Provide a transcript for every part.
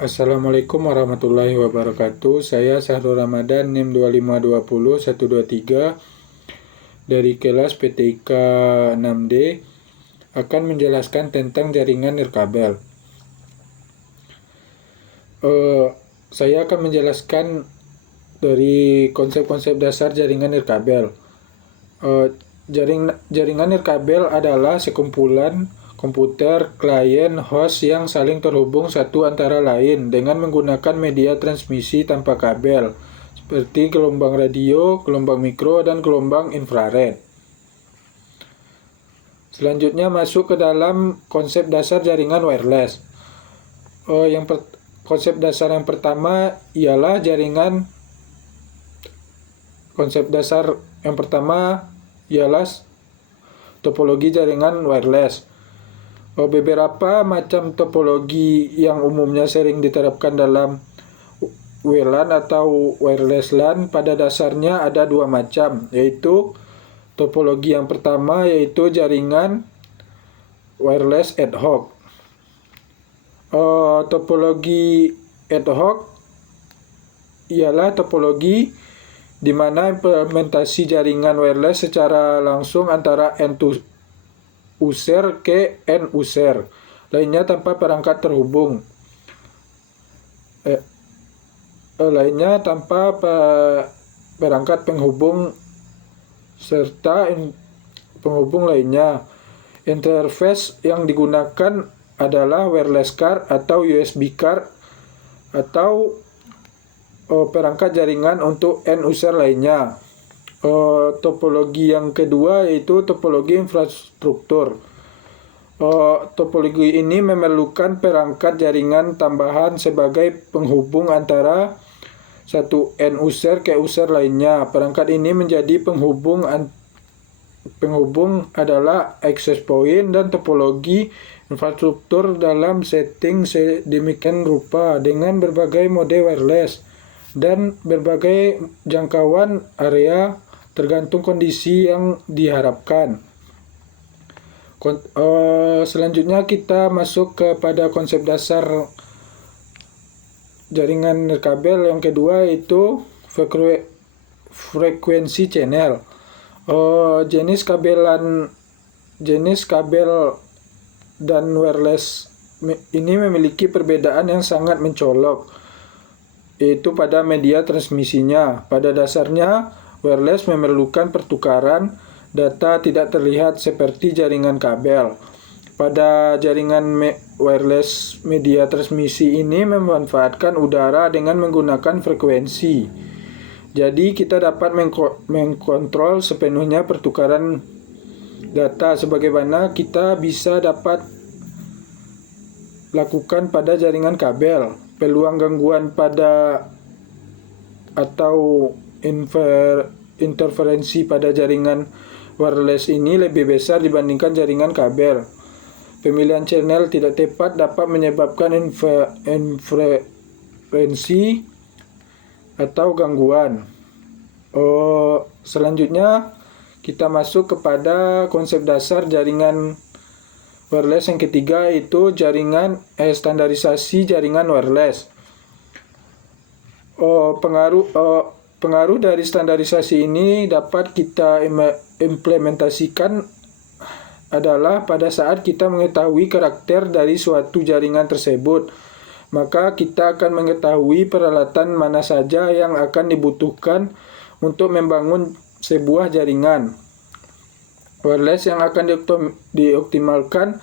Assalamualaikum warahmatullahi wabarakatuh. Saya Sahrul Ramadan NIM 2520123 dari kelas PTIK 6D akan menjelaskan tentang jaringan nirkabel. Saya akan menjelaskan dari konsep-konsep dasar jaringan nirkabel. Jaringan nirkabel adalah sekumpulan komputer, klien, host yang saling terhubung satu antara lain dengan menggunakan media transmisi tanpa kabel, seperti gelombang radio, gelombang mikro, dan gelombang infrared. Selanjutnya masuk ke dalam konsep dasar jaringan wireless. Konsep dasar yang pertama ialah topologi jaringan wireless. Beberapa macam topologi yang umumnya sering diterapkan dalam WLAN atau wireless LAN pada dasarnya ada dua macam, yaitu topologi yang pertama yaitu jaringan wireless ad hoc. Topologi ad hoc ialah topologi di mana implementasi jaringan wireless secara langsung antara end user ke end user lainnya tanpa perangkat terhubung. Perangkat penghubung serta penghubung lainnya. Interface yang digunakan adalah wireless card atau USB card atau perangkat jaringan untuk end user lainnya. Topologi yang kedua yaitu topologi infrastruktur. Topologi ini memerlukan perangkat jaringan tambahan sebagai penghubung antara satu end user ke user lainnya. Perangkat ini menjadi penghubung adalah access point, dan topologi infrastruktur dalam setting sedemikian rupa dengan berbagai mode wireless dan berbagai jangkauan area tergantung kondisi yang diharapkan. Selanjutnya kita masuk kepada konsep dasar jaringan nirkabel yang kedua, yaitu frekuensi channel. Jenis kabel dan wireless ini memiliki perbedaan yang sangat mencolok, yaitu pada media transmisinya. Pada dasarnya, wireless memerlukan pertukaran data tidak terlihat seperti jaringan kabel. Pada jaringan wireless, media transmisi ini memanfaatkan udara dengan menggunakan frekuensi. Jadi kita dapat mengkontrol sepenuhnya pertukaran data sebagaimana kita bisa dapat lakukan pada jaringan kabel. Peluang gangguan atau interferensi pada jaringan wireless ini lebih besar dibandingkan jaringan kabel. Pemilihan channel tidak tepat dapat menyebabkan interferensi atau gangguan. Selanjutnya kita masuk kepada konsep dasar jaringan wireless yang ketiga, yaitu standarisasi jaringan wireless. Pengaruh dari standarisasi ini dapat kita implementasikan adalah pada saat kita mengetahui karakter dari suatu jaringan tersebut, maka kita akan mengetahui peralatan mana saja yang akan dibutuhkan untuk membangun sebuah jaringan wireless yang akan dioptimalkan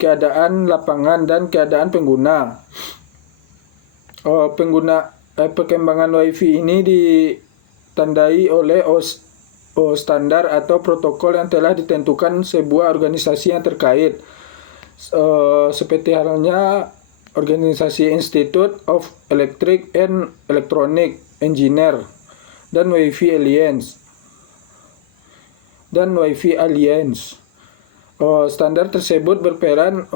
keadaan lapangan dan keadaan pengguna. Perkembangan WiFi ini ditandai oleh standar atau protokol yang telah ditentukan sebuah organisasi yang terkait, seperti halnya organisasi Institute of Electric and Electronic Engineer dan WiFi Alliance. Standar tersebut berperan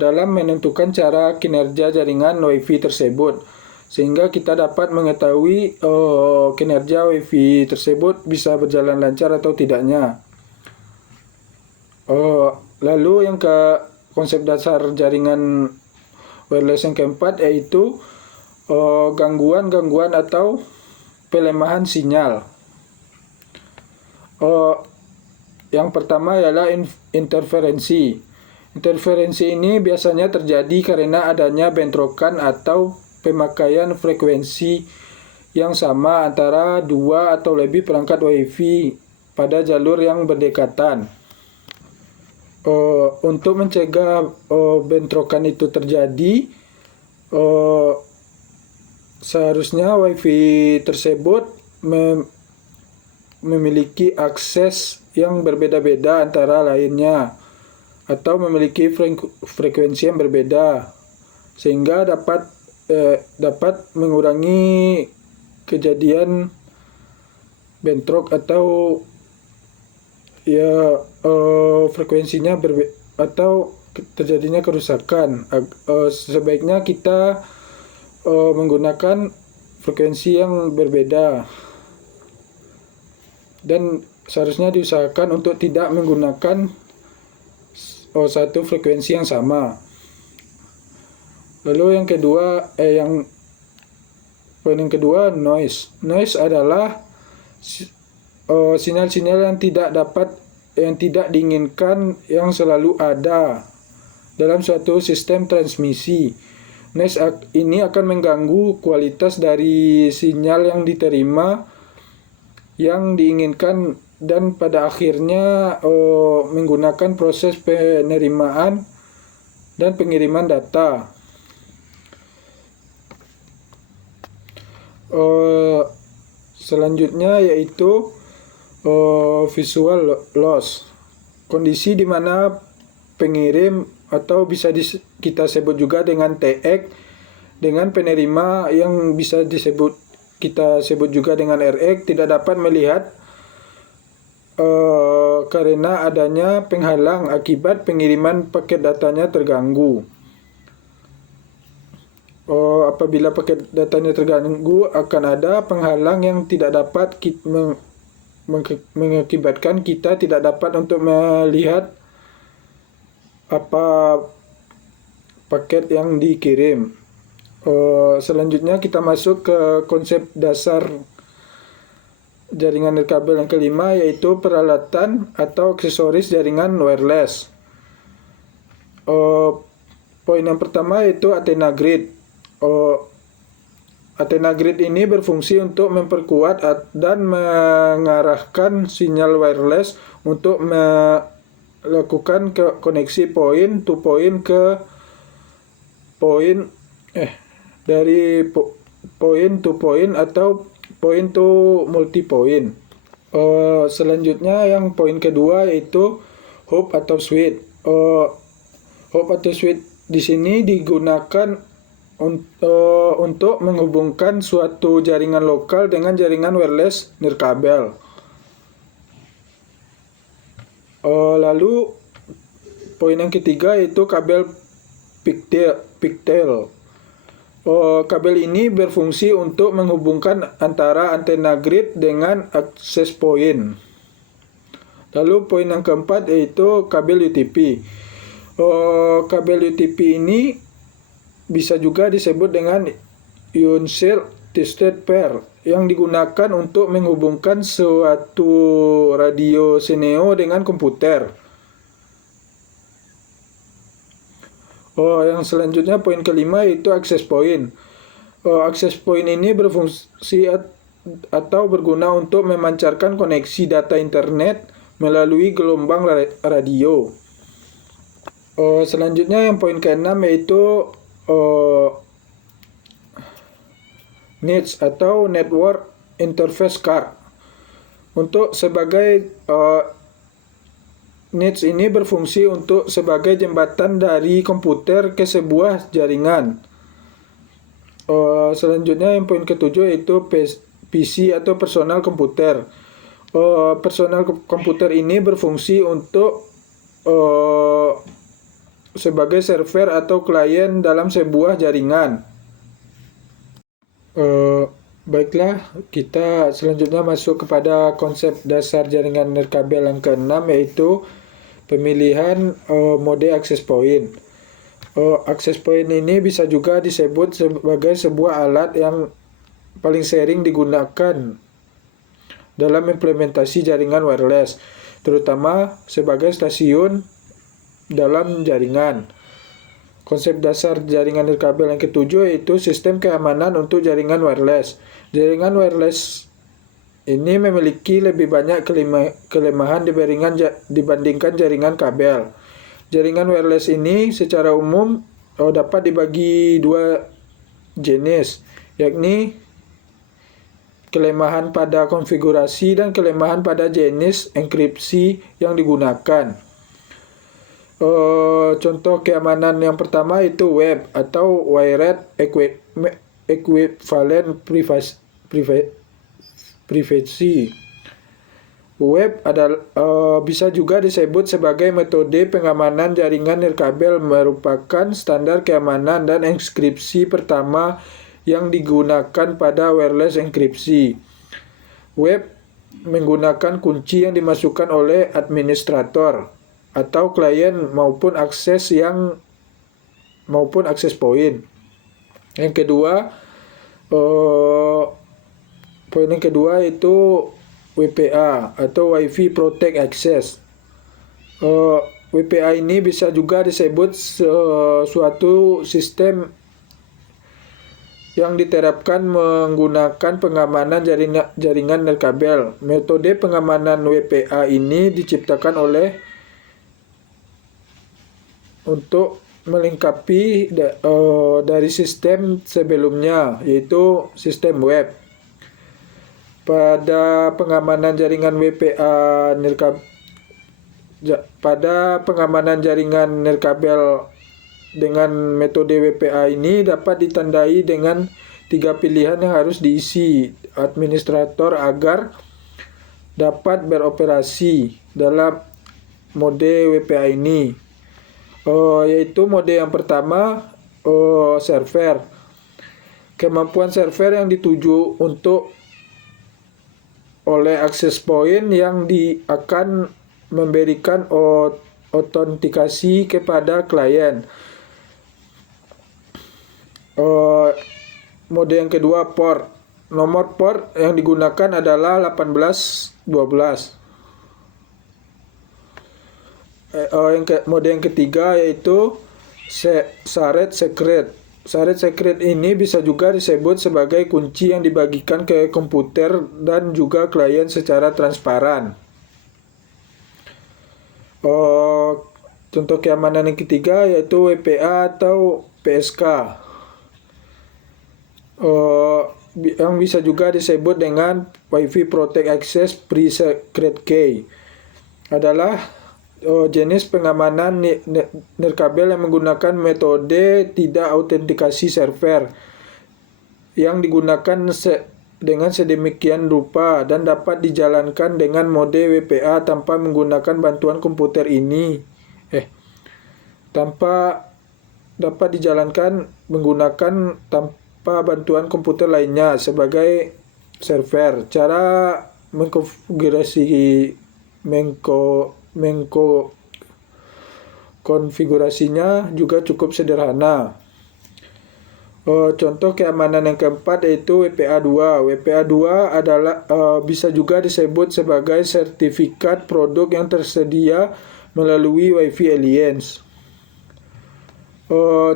dalam menentukan cara kinerja jaringan WiFi tersebut, sehingga kita dapat mengetahui kinerja WiFi tersebut bisa berjalan lancar atau tidaknya. Lalu yang ke konsep dasar jaringan wireless yang keempat yaitu gangguan-gangguan atau pelemahan sinyal. Yang pertama ialah interferensi. Interferensi ini biasanya terjadi karena adanya bentrokan atau pemakaian frekuensi yang sama antara dua atau lebih perangkat Wi-Fi pada jalur yang berdekatan. Untuk mencegah bentrokan itu terjadi, seharusnya Wi-Fi tersebut memiliki akses yang berbeda-beda antara lainnya atau memiliki frekuensi yang berbeda sehingga dapat mengurangi kejadian bentrok atau frekuensinya atau terjadinya kerusakan. Sebaiknya kita menggunakan frekuensi yang berbeda dan seharusnya diusahakan untuk tidak menggunakan satu frekuensi yang sama. Lalu yang kedua, poin yang kedua, noise. Noise adalah sinyal-sinyal yang tidak diinginkan yang selalu ada dalam suatu sistem transmisi. Noise ini akan mengganggu kualitas dari sinyal yang diterima yang diinginkan dan pada akhirnya menggunakan proses penerimaan dan pengiriman data. Selanjutnya yaitu visual loss, kondisi di mana pengirim atau bisa kita sebut juga dengan TX dengan penerima yang bisa kita sebut juga dengan RX tidak dapat melihat karena adanya penghalang akibat pengiriman paket datanya terganggu. Apabila paket datanya terganggu, akan ada penghalang yang tidak dapat mengakibatkan kita tidak dapat untuk melihat apa paket yang dikirim. Selanjutnya kita masuk ke konsep dasar jaringan nirkabel yang kelima, yaitu peralatan atau aksesoris jaringan wireless. Poin yang pertama yaitu antena grid. Antena grid ini berfungsi untuk memperkuat dan mengarahkan sinyal wireless untuk melakukan koneksi point to point ke point dari point to point atau point to multi point. Selanjutnya yang poin kedua yaitu hub atau switch. Hub atau switch di sini digunakan untuk menghubungkan suatu jaringan lokal dengan jaringan wireless nirkabel. Lalu poin yang ketiga yaitu kabel pigtail. Kabel ini berfungsi untuk menghubungkan antara antena grid dengan access point. Lalu poin yang keempat yaitu kabel UTP. Kabel UTP ini bisa juga disebut dengan Unseld Twisted Pair yang digunakan untuk menghubungkan suatu radio Seneo dengan komputer. Yang selanjutnya poin kelima yaitu access point. Access point ini berfungsi atau berguna untuk memancarkan koneksi data internet melalui gelombang radio. Selanjutnya yang poin keenam yaitu NIC atau Network Interface Card. Untuk sebagai NIC ini berfungsi untuk sebagai jembatan dari komputer ke sebuah jaringan. Selanjutnya yang poin ketujuh yaitu PC atau personal komputer. Personal komputer ini berfungsi untuk sebagai server atau klien dalam sebuah jaringan. Baiklah, kita selanjutnya masuk kepada konsep dasar jaringan nirkabel yang keenam yaitu pemilihan mode access point. Access point ini bisa juga disebut sebagai sebuah alat yang paling sering digunakan dalam implementasi jaringan wireless, terutama sebagai stasiun dalam jaringan. Konsep dasar jaringan nirkabel yang ketujuh yaitu sistem keamanan untuk jaringan wireless. Jaringan wireless ini memiliki lebih banyak kelemahan dibandingkan jaringan kabel. Jaringan wireless ini secara umum dapat dibagi dua jenis, yakni kelemahan pada konfigurasi dan kelemahan pada jenis enkripsi yang digunakan. Contoh keamanan yang pertama itu web atau wired equivalent privacy. Web bisa juga disebut sebagai metode pengamanan jaringan nirkabel, merupakan standar keamanan dan enkripsi pertama yang digunakan pada wireless enkripsi. Web menggunakan kunci yang dimasukkan oleh administrator atau klien maupun akses point. Yang kedua, poin yang kedua itu WPA atau Wi-Fi Protect Access. WPA ini bisa juga disebut suatu sistem yang diterapkan menggunakan pengamanan jaringan nirkabel. Metode pengamanan WPA ini diciptakan untuk melengkapi dari sistem sebelumnya, yaitu sistem web. Pada pengamanan jaringan nirkabel dengan metode WPA ini dapat ditandai dengan 3 pilihan yang harus diisi administrator agar dapat beroperasi dalam mode WPA ini. Yaitu mode yang pertama, server. Kemampuan server yang dituju oleh access point yang akan memberikan autentikasi kepada klien. Mode yang kedua, port. Nomor port yang digunakan adalah 1812. Mode yang ketiga yaitu shared secret. Shared secret ini bisa juga disebut sebagai kunci yang dibagikan ke komputer dan juga klien secara transparan. Contoh keamanan yang ketiga yaitu WPA atau PSK. Yang bisa juga disebut dengan Wi-Fi Protect Access Pre-Secret Key adalah jenis pengamanan nirkabel yang menggunakan metode tidak autentikasi server yang digunakan dengan sedemikian rupa dan dapat dijalankan dengan mode WPA tanpa menggunakan bantuan komputer ini. Dapat dijalankan menggunakan tanpa bantuan komputer lainnya sebagai server. Cara konfigurasinya juga cukup sederhana. Contoh keamanan yang keempat yaitu WPA2. WPA2 adalah bisa juga disebut sebagai sertifikat produk yang tersedia melalui Wi-Fi Alliance.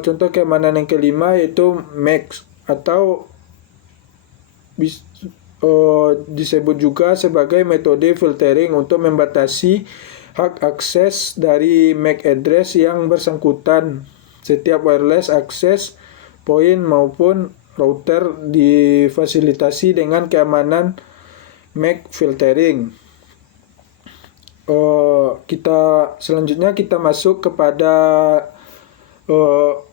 Contoh keamanan yang kelima yaitu MAC atau disebut juga sebagai metode filtering untuk membatasi hak akses dari MAC address yang bersangkutan. Setiap wireless access point maupun router difasilitasi dengan keamanan MAC filtering. Selanjutnya kita masuk kepada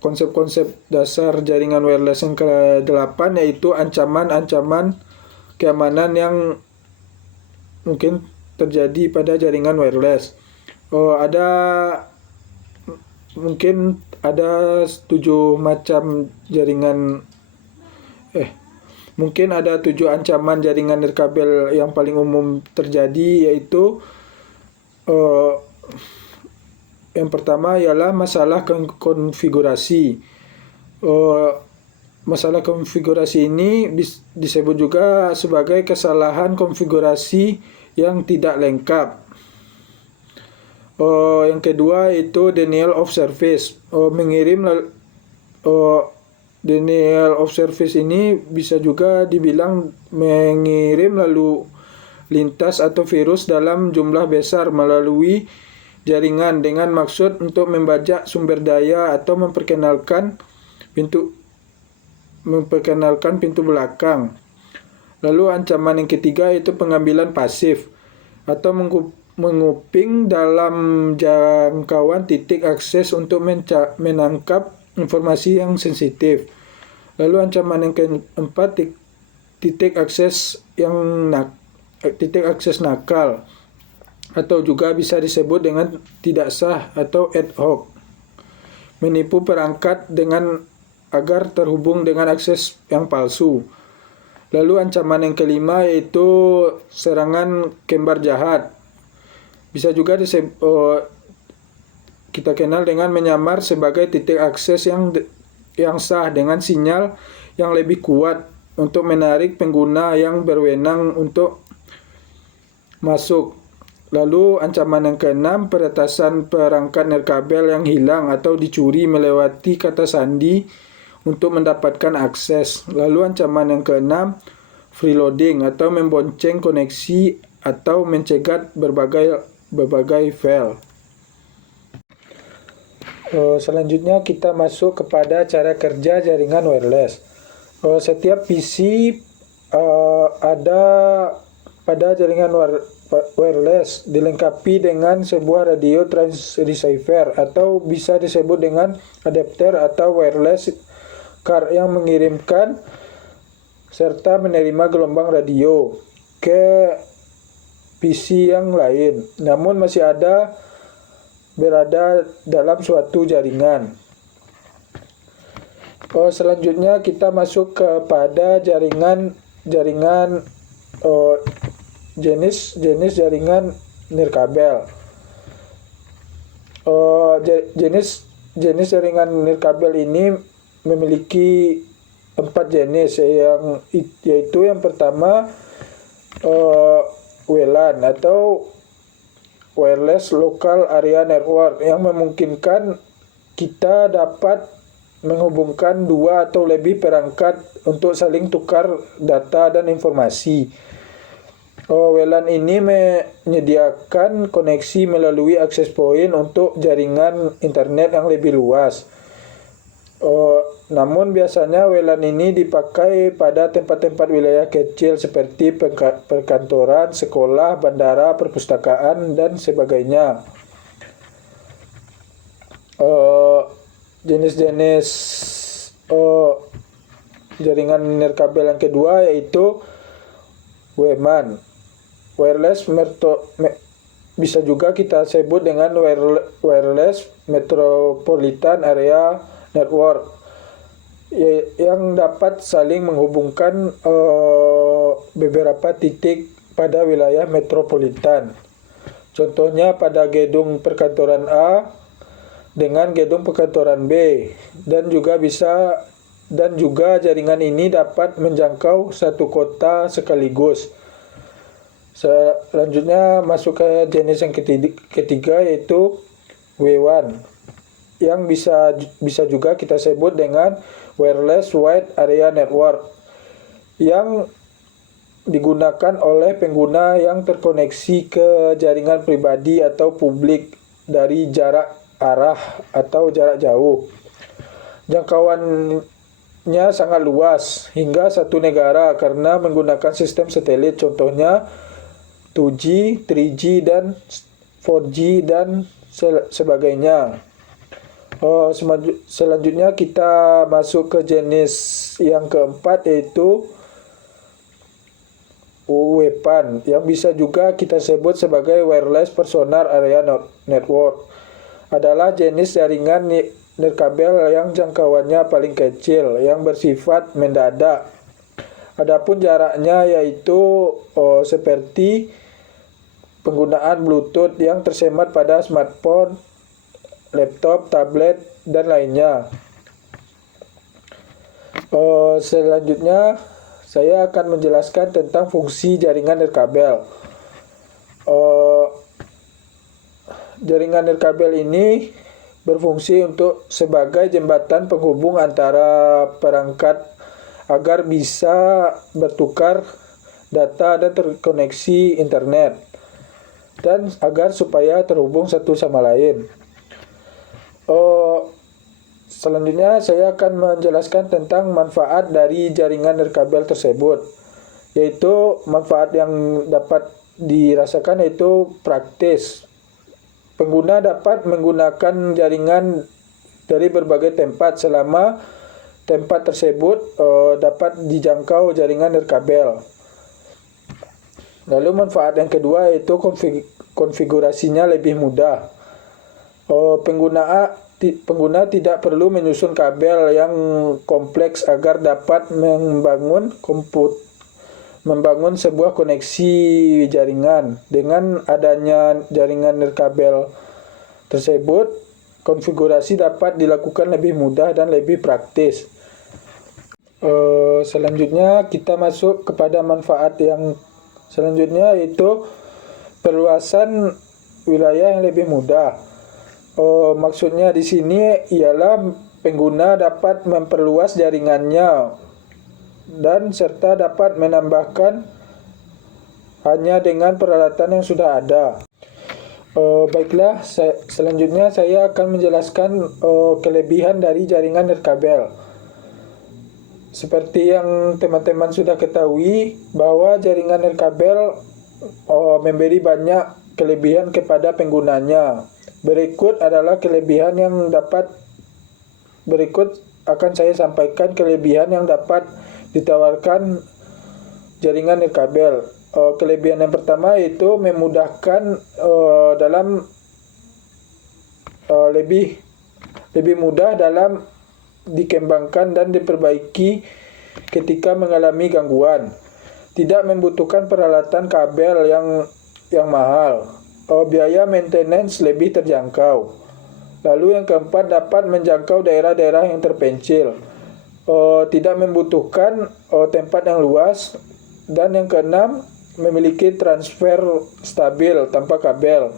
konsep-konsep dasar jaringan wireless yang ke-8 yaitu ancaman-ancaman keamanan yang mungkin terjadi pada jaringan wireless. Mungkin ada 7 macam jaringan mungkin ada 7 ancaman jaringan nirkabel yang paling umum terjadi, yaitu Yang pertama ialah masalah konfigurasi. Masalah konfigurasi ini disebut juga sebagai kesalahan konfigurasi yang tidak lengkap. Yang kedua itu denial of service. Denial of service ini bisa juga dibilang mengirim lalu lintas atau virus dalam jumlah besar melalui jaringan dengan maksud untuk membajak sumber daya atau memperkenalkan pintu belakang. Lalu ancaman yang ketiga itu pengambilan pasif atau menguping dalam jangkauan titik akses untuk menangkap informasi yang sensitif. Lalu ancaman yang keempat titik akses nakal atau juga bisa disebut dengan tidak sah atau ad hoc. Menipu perangkat dengan agar terhubung dengan akses yang palsu. Lalu ancaman yang kelima yaitu serangan kembar jahat. Bisa juga kita kenal dengan menyamar sebagai titik akses yang sah dengan sinyal yang lebih kuat untuk menarik pengguna yang berwenang untuk masuk. Lalu ancaman yang keenam, peretasan perangkat nirkabel yang hilang atau dicuri melewati kata sandi untuk mendapatkan akses. Lalu ancaman yang keenam, freeloading atau membonceng koneksi atau mencegat berbagai file. Selanjutnya kita masuk kepada cara kerja jaringan wireless. Setiap PC ada pada jaringan wireless dilengkapi dengan sebuah radio transceiver atau bisa disebut dengan adapter atau wireless card yang mengirimkan serta menerima gelombang radio ke PC yang lain, namun masih berada dalam suatu jaringan. Selanjutnya kita masuk kepada jenis jaringan nirkabel. Jenis jaringan nirkabel ini memiliki 4 jenis, yaitu yang pertama WLAN atau Wireless Local Area Network yang memungkinkan kita dapat menghubungkan 2 atau lebih perangkat untuk saling tukar data dan informasi. WLAN ini menyediakan koneksi melalui access point untuk jaringan internet yang lebih luas. Namun biasanya WLAN ini dipakai pada tempat-tempat wilayah kecil seperti perkantoran, sekolah, bandara, perpustakaan, dan sebagainya. Jenis-jenis jaringan nirkabel yang kedua yaitu WMAN, bisa juga kita sebut dengan Wireless Metropolitan Area Network, yang dapat saling menghubungkan beberapa titik pada wilayah metropolitan. Contohnya pada gedung perkantoran A dengan gedung perkantoran B, dan juga jaringan ini dapat menjangkau satu kota sekaligus. Selanjutnya masuk ke jenis yang ketiga yaitu W1, yang bisa juga kita sebut dengan Wireless Wide Area Network, yang digunakan oleh pengguna yang terkoneksi ke jaringan pribadi atau publik dari jarak arah atau jarak jauh. Jangkauannya sangat luas hingga satu negara karena menggunakan sistem satelit, contohnya 2G, 3G, dan 4G, dan sebagainya. Selanjutnya kita masuk ke jenis yang keempat yaitu WPAN, yang bisa juga kita sebut sebagai Wireless Personal Area Network. Adalah jenis jaringan nirkabel yang jangkauannya paling kecil, yang bersifat mendadak. Adapun jaraknya yaitu seperti penggunaan Bluetooth yang tersemat pada smartphone laptop, tablet, dan lainnya. Selanjutnya saya akan menjelaskan tentang fungsi jaringan nirkabel. Jaringan nirkabel ini berfungsi untuk sebagai jembatan penghubung antara perangkat agar bisa bertukar data dan terkoneksi internet, dan agar supaya terhubung satu sama lain. Selanjutnya saya akan menjelaskan tentang manfaat dari jaringan nirkabel tersebut, yaitu manfaat yang dapat dirasakan yaitu praktis. Pengguna dapat menggunakan jaringan dari berbagai tempat selama tempat tersebut dapat dijangkau jaringan nirkabel. Lalu manfaat yang kedua yaitu konfigurasinya lebih mudah. Pengguna tidak perlu menyusun kabel yang kompleks agar dapat membangun sebuah koneksi jaringan. Dengan adanya jaringan nirkabel tersebut, konfigurasi dapat dilakukan lebih mudah dan lebih praktis. Selanjutnya kita masuk kepada manfaat yang selanjutnya, yaitu perluasan wilayah yang lebih mudah. Maksudnya di sini ialah pengguna dapat memperluas jaringannya dan serta dapat menambahkan hanya dengan peralatan yang sudah ada. Baiklah, selanjutnya saya akan menjelaskan kelebihan dari jaringan nirkabel. Seperti yang teman-teman sudah ketahui bahwa jaringan nirkabel memberi banyak kelebihan kepada penggunanya. Berikut adalah kelebihan yang akan saya sampaikan kelebihan yang dapat ditawarkan jaringan nirkabel. Kelebihan yang pertama yaitu memudahkan lebih mudah dalam dikembangkan dan diperbaiki ketika mengalami gangguan. Tidak membutuhkan peralatan kabel yang mahal. Biaya maintenance lebih terjangkau. Lalu yang keempat, dapat menjangkau daerah-daerah yang terpencil. Tidak membutuhkan tempat yang luas. Dan yang keenam, memiliki transfer stabil tanpa kabel.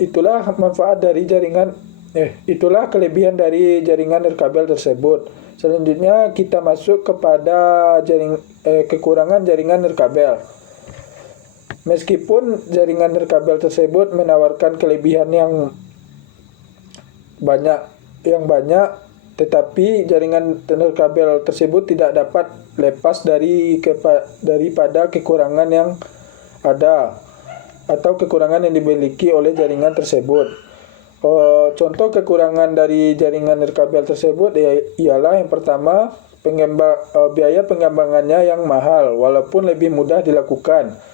Itulah kelebihan dari jaringan nirkabel tersebut. Selanjutnya kita masuk kepada kekurangan jaringan nirkabel. Meskipun jaringan nirkabel tersebut menawarkan kelebihan yang banyak, tetapi jaringan nirkabel tersebut tidak dapat lepas daripada kekurangan yang ada atau kekurangan yang dimiliki oleh jaringan tersebut. Contoh kekurangan dari jaringan nirkabel tersebut ialah yang pertama, biaya pengembangannya yang mahal walaupun lebih mudah dilakukan.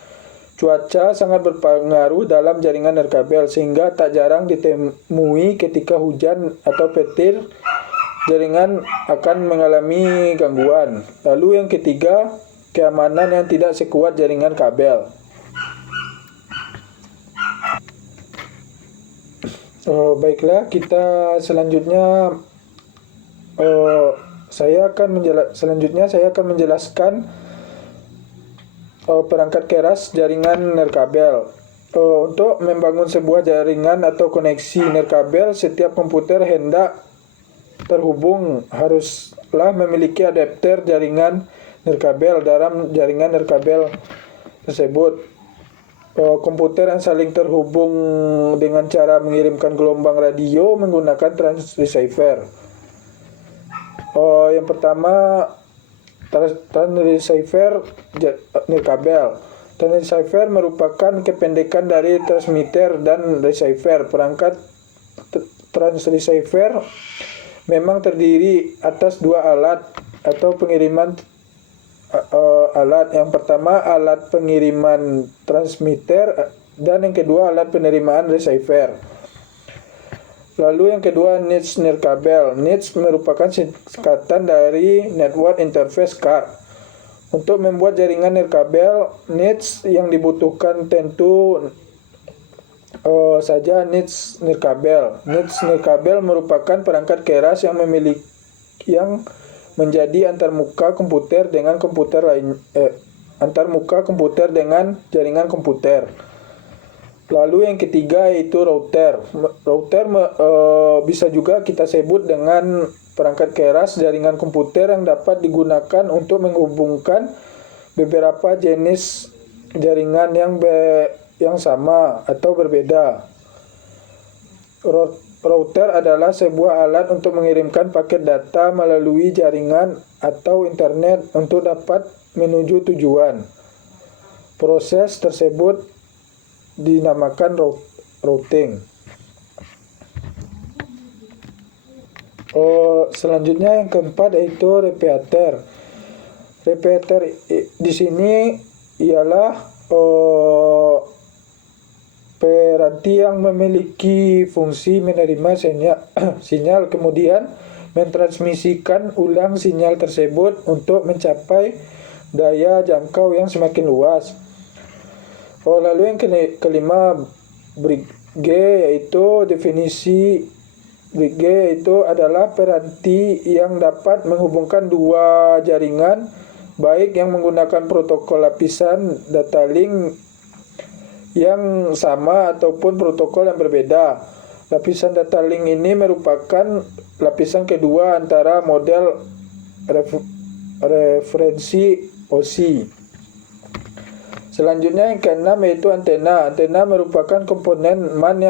Cuaca sangat berpengaruh dalam jaringan nirkabel sehingga tak jarang ditemui ketika hujan atau petir jaringan akan mengalami gangguan. Lalu yang ketiga, keamanan yang tidak sekuat jaringan kabel. Baiklah, kita selanjutnya saya akan menjelaskan perangkat keras jaringan nirkabel. Untuk membangun sebuah jaringan atau koneksi nirkabel, setiap komputer hendak terhubung haruslah memiliki adapter jaringan nirkabel dalam jaringan nirkabel tersebut. Komputer yang saling terhubung dengan cara mengirimkan gelombang radio menggunakan transceiver. Yang pertama, transceiver nirkabel. Transceiver merupakan kependekan dari transmitter dan receiver. Perangkat transceiver memang terdiri atas dua alat atau pengiriman alat. Yang pertama alat pengiriman transmitter dan yang kedua alat penerimaan receiver. Lalu yang kedua, NIC nirkabel. NIC merupakan singkatan dari Network Interface Card. Untuk membuat jaringan nirkabel, NIC yang dibutuhkan tentu saja nits nirkabel. Nits nirkabel merupakan perangkat keras yang menjadi antarmuka komputer dengan komputer lain, antarmuka komputer dengan jaringan komputer. Lalu yang ketiga yaitu router. Router bisa juga kita sebut dengan perangkat keras jaringan komputer yang dapat digunakan untuk menghubungkan beberapa jenis jaringan yang sama atau berbeda. Router adalah sebuah alat untuk mengirimkan paket data melalui jaringan atau internet untuk dapat menuju tujuan. Proses tersebut dinamakan routing. Selanjutnya yang keempat yaitu repeater. Repeater di sini ialah piranti yang memiliki fungsi menerima sinyal kemudian mentransmisikan ulang sinyal tersebut untuk mencapai daya jangkau yang semakin luas. Lalu yang kelima bridge, yaitu definisi bridge yaitu adalah piranti yang dapat menghubungkan dua jaringan baik yang menggunakan protokol lapisan data link yang sama ataupun protokol yang berbeda. Lapisan data link ini merupakan lapisan kedua antara model referensi OSI. Selanjutnya yang keenam yaitu antena. Antena merupakan komponen man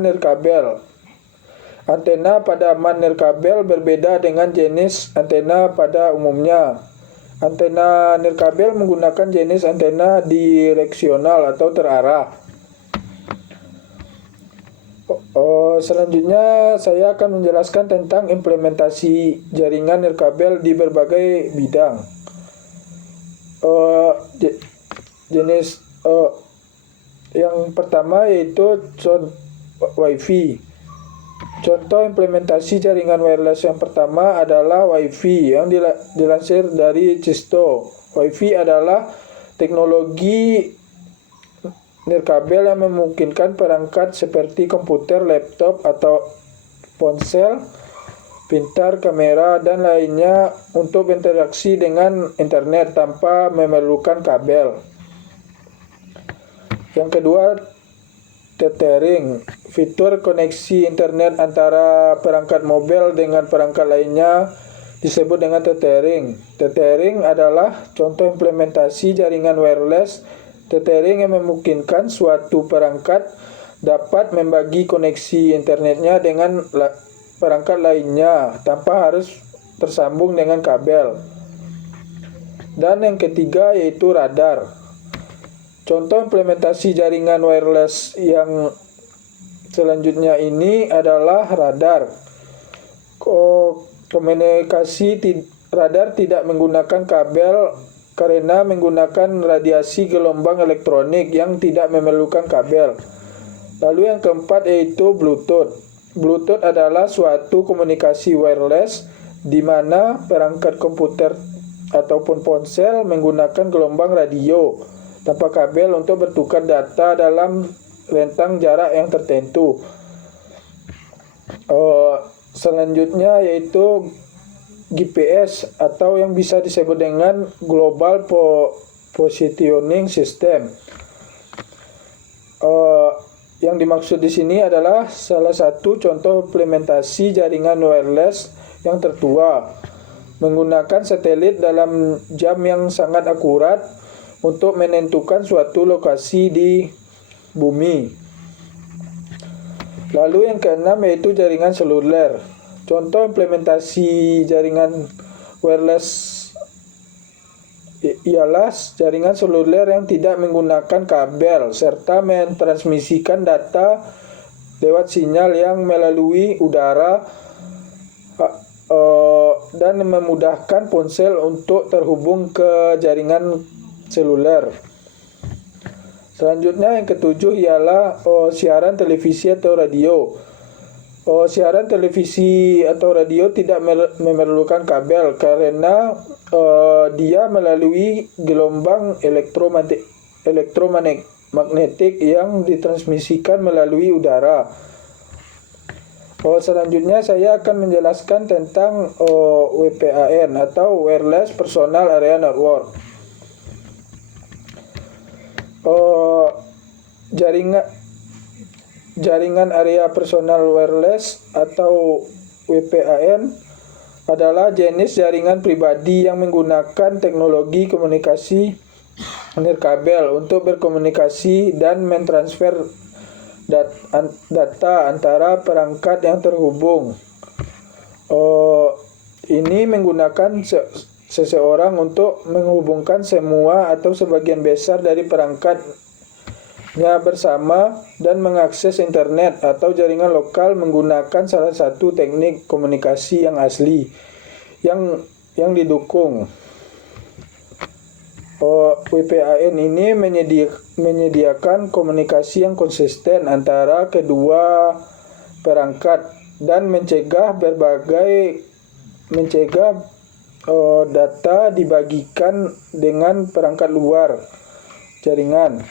nirkabel. Antena pada man nirkabel berbeda dengan jenis antena pada umumnya. Antena nirkabel menggunakan jenis antena direksional atau terarah. Selanjutnya saya akan menjelaskan tentang implementasi jaringan nirkabel di berbagai bidang. Jenis yang pertama yaitu Wi-Fi. Contoh implementasi jaringan wireless yang pertama adalah Wi-Fi yang dilansir dari Cisco. Wi-Fi adalah teknologi nirkabel yang memungkinkan perangkat seperti komputer, laptop, atau ponsel pintar, kamera, dan lainnya untuk berinteraksi dengan internet tanpa memerlukan kabel. Yang kedua, tethering. Fitur koneksi internet antara perangkat mobile dengan perangkat lainnya disebut dengan tethering. Tethering adalah contoh implementasi jaringan wireless. Tethering yang memungkinkan suatu perangkat dapat membagi koneksi internetnya dengan perangkat lainnya tanpa harus tersambung dengan kabel. Dan yang ketiga yaitu radar. Contoh implementasi jaringan wireless yang selanjutnya ini adalah radar. Radar tidak menggunakan kabel karena menggunakan radiasi gelombang elektronik yang tidak memerlukan kabel. Lalu yang keempat yaitu Bluetooth. Bluetooth adalah suatu komunikasi wireless di mana perangkat komputer ataupun ponsel menggunakan gelombang radio tanpa kabel untuk bertukar data dalam rentang jarak yang tertentu. Selanjutnya yaitu GPS atau yang bisa disebut dengan Global Positioning System. Yang dimaksud di sini adalah salah satu contoh implementasi jaringan wireless yang tertua menggunakan satelit dalam jam yang sangat akurat untuk menentukan suatu lokasi di bumi. Lalu yang keenam yaitu jaringan seluler. Contoh implementasi jaringan wireless ialah jaringan seluler yang tidak menggunakan kabel serta mentransmisikan data lewat sinyal yang melalui udara dan memudahkan ponsel untuk terhubung ke jaringan seluler. Selanjutnya yang ketujuh ialah siaran televisi atau radio. Siaran televisi atau radio tidak memerlukan kabel karena dia melalui gelombang elektromagnetik magnetik yang ditransmisikan melalui udara. Selanjutnya saya akan menjelaskan tentang WPAN atau Wireless Personal Area Network. Jaringan area personal wireless atau WPAN adalah jenis jaringan pribadi yang menggunakan teknologi komunikasi nirkabel untuk berkomunikasi dan mentransfer data antara perangkat yang terhubung. Ini menggunakan seseorang untuk menghubungkan semua atau sebagian besar dari perangkatnya bersama dan mengakses internet atau jaringan lokal menggunakan salah satu teknik komunikasi yang asli yang didukung. WPAN ini menyediakan komunikasi yang konsisten antara kedua perangkat dan mencegah data dibagikan dengan perangkat luar jaringan.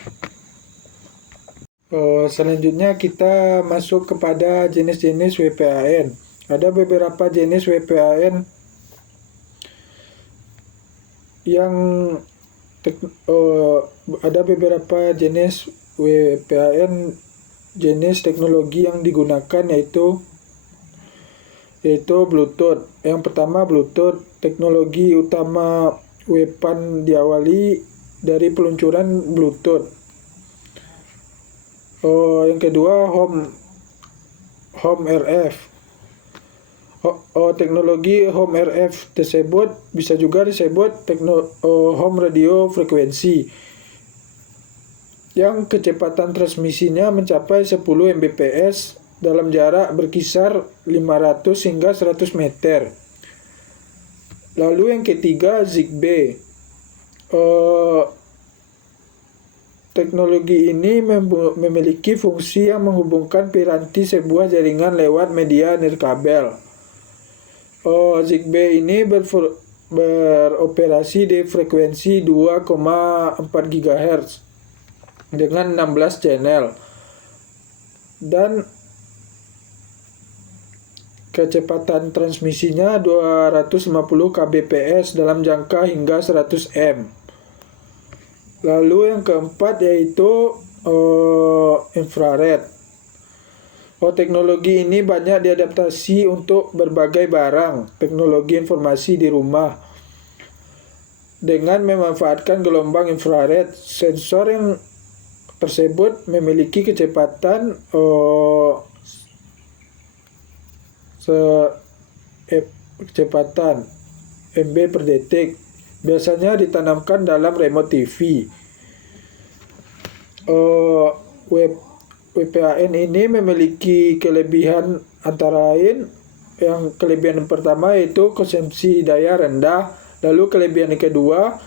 Selanjutnya kita masuk kepada jenis-jenis WPAN. Ada beberapa jenis WPAN jenis teknologi yang digunakan yaitu Bluetooth. Yang pertama Bluetooth, teknologi utama WPAN diawali dari peluncuran Bluetooth. Yang kedua Home RF. Teknologi Home RF tersebut bisa juga disebut Home Radio Frekuensi, yang kecepatan transmisinya mencapai 10 Mbps dalam jarak berkisar 500 hingga 100 meter. Lalu yang ketiga Zigbee. Teknologi ini memiliki fungsi yang menghubungkan piranti sebuah jaringan lewat media nirkabel. Zigbee ini beroperasi di frekuensi 2,4 GHz dengan 16 channel dan kecepatan transmisinya 250 kbps dalam jangka hingga 100 m. Lalu yang keempat yaitu infrared. Teknologi ini banyak diadaptasi untuk berbagai barang teknologi informasi di rumah dengan memanfaatkan gelombang infrared. Sensor yang tersebut memiliki kecepatan MB per detik. Biasanya ditanamkan dalam remote TV. WPAN ini memiliki kelebihan antara lain. Yang kelebihan pertama yaitu konsumsi daya rendah. Lalu kelebihan yang kedua,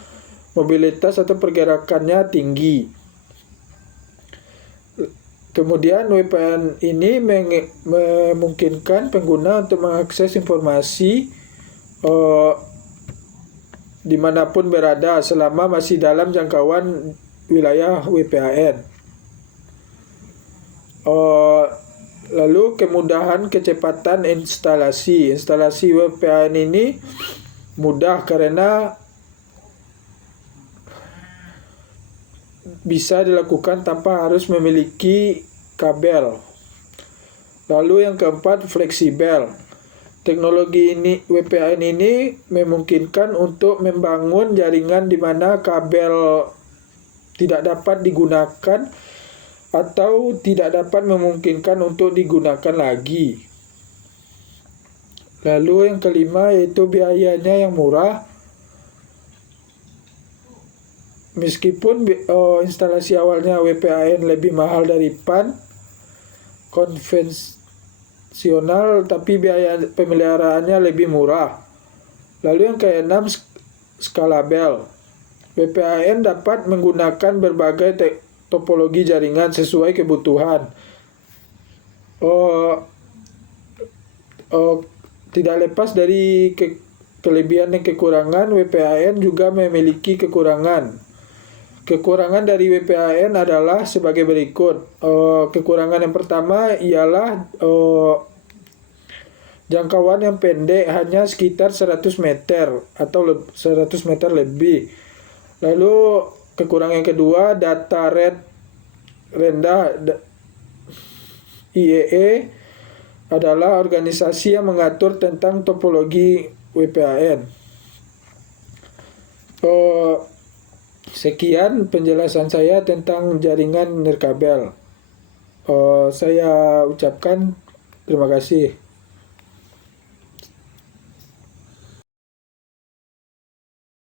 mobilitas atau pergerakannya tinggi. Kemudian WPAN ini memungkinkan pengguna untuk mengakses informasi dimanapun berada selama masih dalam jangkauan wilayah WPAN. Lalu kemudahan kecepatan instalasi. Instalasi WPAN ini mudah karena bisa dilakukan tanpa harus memiliki kabel. Lalu yang keempat fleksibel. Teknologi WPAN ini memungkinkan untuk membangun jaringan di mana kabel tidak dapat digunakan atau tidak dapat memungkinkan untuk digunakan lagi. Lalu yang kelima yaitu biayanya yang murah. Meskipun instalasi awalnya WPAN lebih mahal dari PAN konvensional, tapi biaya pemeliharaannya lebih murah. Lalu yang keenam scalable. WPAN dapat menggunakan berbagai topologi jaringan sesuai kebutuhan. Tidak lepas dari kelebihan dan kekurangan, WPAN juga memiliki kekurangan. Kekurangan dari WPAN adalah sebagai berikut. Kekurangan yang pertama ialah jangkauan yang pendek, hanya sekitar 100 meter atau 100 meter lebih. Lalu kekurangan yang kedua, data rate rendah. IEE adalah organisasi yang mengatur tentang topologi WPAN. Sekian penjelasan saya tentang jaringan nirkabel. Saya ucapkan terima kasih.